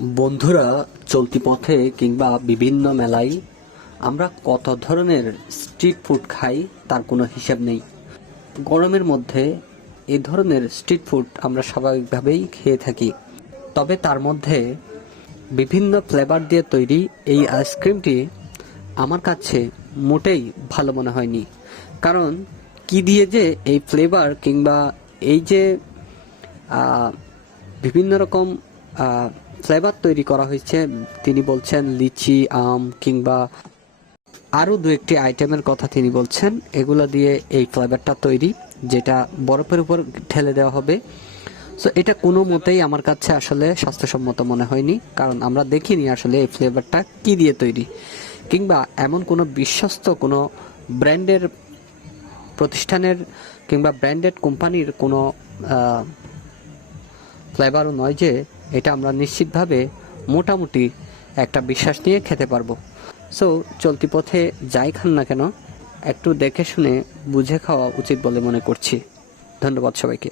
বন্ধুরা, চলতি পথে কিংবা বিভিন্ন মেলায় আমরা কত ধরনের স্ট্রিট ফুড খাই তার কোনো হিসাব নেই। গরমের মধ্যে এ ধরনের স্ট্রিট ফুড আমরা স্বাভাবিকভাবেই খেয়ে থাকি। তবে তার মধ্যে বিভিন্ন ফ্লেভার দিয়ে তৈরি এই আইসক্রিমটি আমার কাছে মোটেই ভালো মনে হয়নি। কারণ কি দিয়ে যে এই ফ্লেভার কিংবা এই যে বিভিন্ন রকম ফ্লেভার তৈরি করা হয়েছে। তিনি বলছেন লিচি, আম কিংবা আরও দু একটি আইটেমের কথা তিনি বলছেন। এগুলো দিয়ে এই ফ্লেভারটা তৈরি, যেটা বরফের উপর ঠেলে দেওয়া হবে। সো এটা কোনো মতেই আমার কাছে আসলে স্বাস্থ্যসম্মত মনে হয়নি, কারণ আমরা দেখিনি আসলে এই ফ্লেভারটা কি দিয়ে তৈরি। কিংবা এমন কোনো বিশ্বস্ত কোনো ব্র্যান্ডের প্রতিষ্ঠানের কিংবা ব্র্যান্ডেড কোম্পানির কোনো ফ্লেভারও নয় যে এটা আমরা নিশ্চিতভাবে মোটামুটি একটা বিশ্বাস নিয়ে খেতে পারব। সো চলতি পথে যাই খান না কেন, একটু দেখে শুনে বুঝে খাওয়া উচিত বলে মনে করছি। ধন্যবাদ সবাইকে।